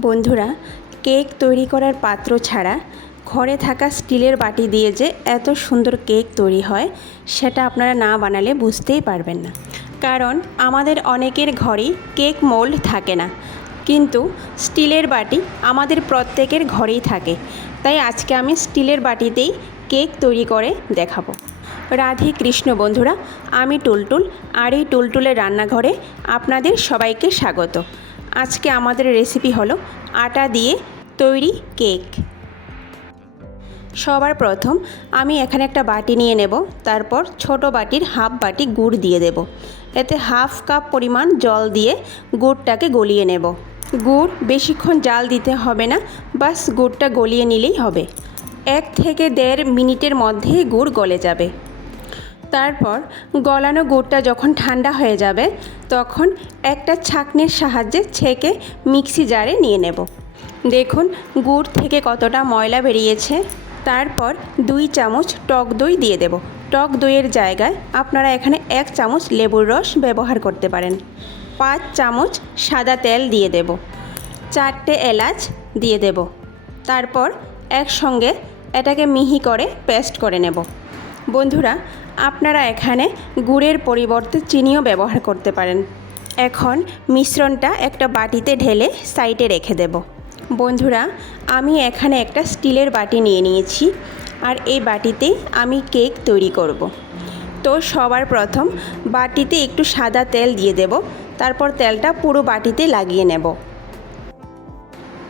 বন্ধুরা, কেক তৈরি করার পাত্র ছাড়া ঘরে থাকা স্টিলের বাটি দিয়ে যে এত সুন্দর কেক তৈরি হয় সেটা আপনারা না বানালে বুঝতেই পারবেন না। কারণ আমাদের অনেকের ঘরেই কেক মোল্ড থাকে না, কিন্তু স্টিলের বাটি আমাদের প্রত্যেকের ঘরেই থাকে। তাই আজকে আমি স্টিলের বাটিতেই কেক তৈরি করে দেখাবো। রাধে কৃষ্ণ বন্ধুরা, আমি টুলটুল, আর এই টুলটুলের রান্নাঘরে আপনাদের সবাইকে স্বাগত। আজকে আমাদের রেসিপি হলো আটা দিয়ে তৈরি কেক। সবার প্রথম আমি এখানে একটা বাটি নিয়ে নেব, তারপর ছোট বাটির হাফ বাটি গুড় দিয়ে দেব। এতে হাফ কাপ পরিমাণ জল দিয়ে গুড়টাকে গলিয়ে নেব। গুড় বেশিক্ষণ জাল দিতে হবে না, বাস গুড়টা গলিয়ে নিলেই হবে। 1 থেকে 1.5 মিনিটের মধ্যেই গুড় গলে যাবে। তারপর গলানো গুড়টা যখন ঠান্ডা হয়ে যাবে তখন একটা ছাঁকনির সাহায্যে ছেঁকে মিক্সি জারে নিয়ে নেব। দেখুন গুড় থেকে কতটা ময়লা বেরিয়েছে। তারপর 2 চামচ টক দই দিয়ে দেব। টক দইয়ের জায়গায় আপনারা এখানে 1 চামচ লেবুর রস ব্যবহার করতে পারেন। 5 চামচ সাদা তেল দিয়ে দেব। 4টে এলাচ দিয়ে দেব। তারপর একসঙ্গে এটাকে মিহি করে পেস্ট করে নেব। বন্ধুরা, আপনারা এখানে গুড়ের পরিবর্তে চিনিও ব্যবহার করতে পারেন। এখন মিশ্রণটা একটা বাটিতে ঢেলে সাইডে রেখে দেব। বন্ধুরা, আমি এখানে একটা স্টিলের বাটি নিয়ে নিয়েছি, আর এই বাটিতেই আমি কেক তৈরি করব। তো সবার প্রথম বাটিতে একটু সাদা তেল দিয়ে দেব। তারপর তেলটা পুরো বাটিতে লাগিয়ে নেব।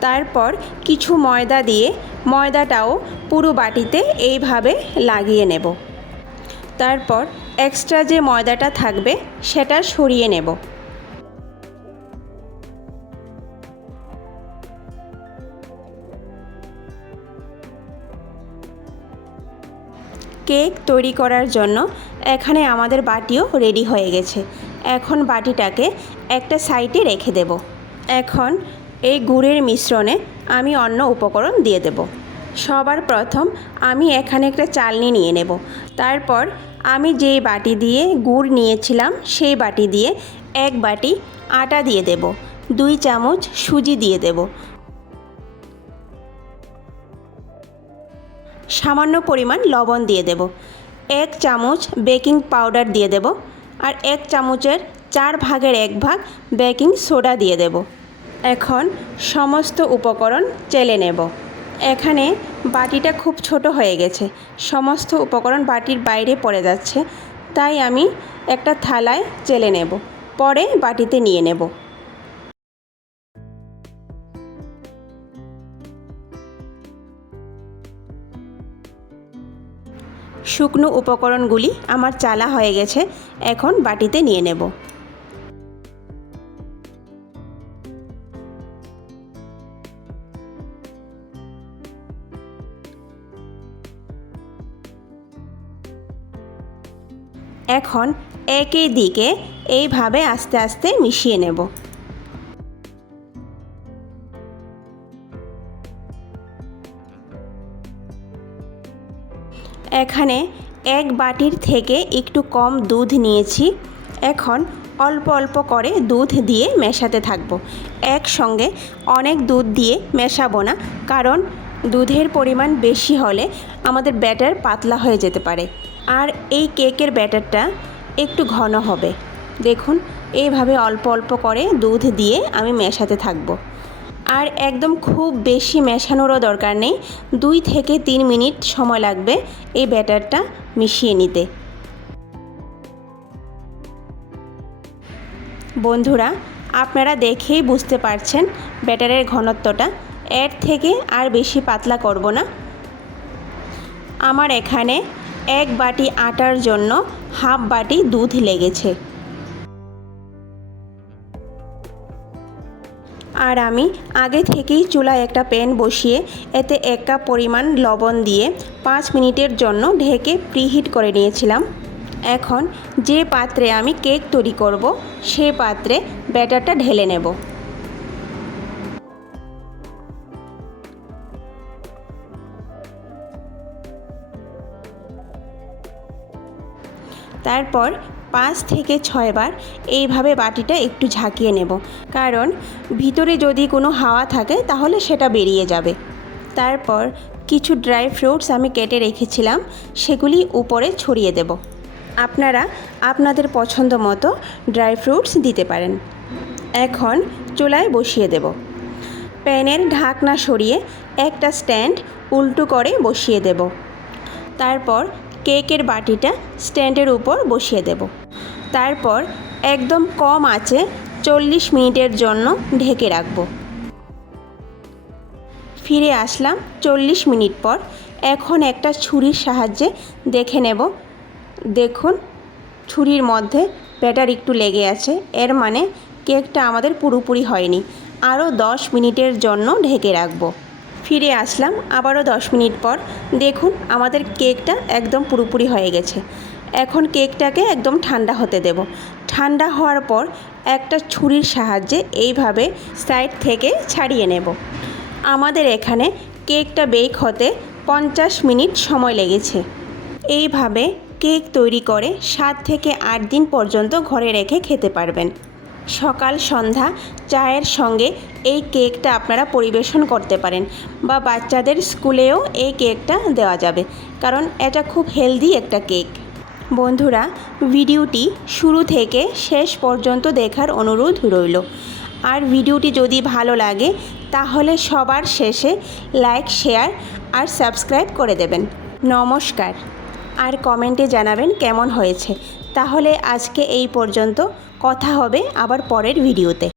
তারপর কিছু ময়দা দিয়ে ময়দাটাও পুরো বাটিতে এইভাবে লাগিয়ে নেব। তারপর এক্সট্রা যে ময়দাটা থাকবে সেটা সরিয়ে নেব। কেক তৈরি করার জন্য এখানে আমাদের বাটিও রেডি হয়ে গেছে। এখন বাটিটাকে একটা সাইডে রেখে দেব। এখন এই গুড়ের মিশ্রণে আমি অন্য উপকরণ দিয়ে দেব। সবার প্রথম আমি এখানে একটা চালনি নিয়ে নেব। তারপর আমি যেই বাটি দিয়ে গুড় নিয়েছিলাম সেই বাটি দিয়ে 1 বাটি আটা দিয়ে দেব। 2 চামচ সুজি দিয়ে দেব। সামান্য পরিমাণ লবণ দিয়ে দেব। 1 চামচ বেকিং পাউডার দিয়ে দেব। আর 1 চামচের 4 ভাগের 1 ভাগ বেকিং সোডা দিয়ে দেব। এখন সমস্ত উপকরণ চেলে নেব। এখানে বাটিটা খুব ছোট হয়ে গেছে, সমস্ত উপকরণ বাটির বাইরে পড়ে যাচ্ছে, তাই আমি একটা থালায় চেলে নেব, পরে বাটিতে নিয়ে নেব। শুকনো উপকরণগুলি আমার চালা হয়ে গেছে, এখন বাটিতে নিয়ে নেব। এখন একই দিকে এইভাবে আস্তে আস্তে মিশিয়ে নেব। এখানে 1 বাটির থেকে একটু কম দুধ নিয়েছি। এখন অল্প অল্প করে দুধ দিয়ে মেশাতে থাকবো। একসঙ্গে অনেক দুধ দিয়ে মেশাবো না, কারণ দুধের পরিমাণ বেশি হলে আমাদের ব্যাটার পাতলা হয়ে যেতে পারে। আর এই কেকের ব্যাটারটা একটু ঘন হবে। দেখুন এইভাবে অল্প অল্প করে দুধ দিয়ে আমি মেশাতে থাকবো। আর একদম খুব বেশি মেশানোরও দরকার নেই। 2 থেকে 3 মিনিট সময় লাগবে এই ব্যাটারটা মিশিয়ে নিতে। বন্ধুরা, আপনারা দেখেই বুঝতে পারছেন ব্যাটারের ঘনত্বটা। এর থেকে আর বেশি পাতলা করব না। আমার এখানে 1 বাটি আটার জন্য হাফ বাটি দুধ লেগেছে। আর আমি আগে থেকেই চুলায় একটা প্যান বসিয়ে এতে 1 কাপ পরিমাণ লবণ দিয়ে 5 মিনিটের জন্য ঢেকে প্রিহিট করে নিয়েছিলাম। এখন যে পাত্রে আমি কেক তৈরি করব সে পাত্রে ব্যাটারটা ঢেলে নেব। তারপর 5 থেকে 6 বার এইভাবে বাটিটা একটু ঝাঁকিয়ে নেব, কারণ ভিতরে যদি কোনো হাওয়া থাকে তাহলে সেটা বেরিয়ে যাবে। তারপর কিছু ড্রাই ফ্রুটস আমি কেটে রেখেছিলাম, সেগুলি উপরে ছড়িয়ে দেব। আপনারা আপনাদের পছন্দ মতো ড্রাই ফ্রুটস দিতে পারেন। এখন চুলায় বসিয়ে দেব। প্যানের ঢাকনা সরিয়ে একটা স্ট্যান্ড উল্টো করে বসিয়ে দেব। তারপর কেকের বাটিটা স্ট্যান্ডের উপর বসিয়ে দেব। তারপর একদম কম আঁচে 40 মিনিটের জন্য ঢেকে রাখব। ফিরে আসলাম 40 মিনিট পর। এখন একটা ছুরির সাহায্যে দেখে নেব। দেখুন, ছুরির মধ্যে ব্যাটার একটু লেগে আছে, এর মানে কেকটা আমাদের পুরোপুরি হয়নি। আরও 10 মিনিটের জন্য ঢেকে রাখব। ফিরে আসলাম আবারও 10 মিনিট পর। দেখুন, আমাদের কেকটা একদম পুরোপুরি হয়ে গেছে। এখন কেকটাকে একদম ঠান্ডা হতে দেব। ঠান্ডা হওয়ার পর একটা ছুরির সাহায্যে এইভাবে সাইড থেকে ছাড়িয়ে নেব। আমাদের এখানে কেকটা বেক হতে 50 মিনিট সময় লেগেছে। এইভাবে কেক তৈরি করে 7 থেকে 8 দিন পর্যন্ত ঘরে রেখে খেতে পারবেন। সকাল সন্ধ্যা চায়ের সঙ্গে এই কেকটা আপনারা পরিবেশন করতে পারেন, বা বাচ্চাদের স্কুলেও এই কেকটা দেওয়া যাবে, কারণ এটা খুব হেলদি একটা কেক। বন্ধুরা, ভিডিওটি শুরু থেকে শেষ পর্যন্ত দেখার অনুরোধ রইল। আর ভিডিওটি যদি ভালো লাগে তাহলে সবার শেষে লাইক, শেয়ার আর সাবস্ক্রাইব করে দেবেন। নমস্কার। আর কমেন্টে জানাবেন কেমন হয়েছে। তাহলে আজকে এই পর্যন্ত, কথা হবে আবার পরের ভিডিওতে।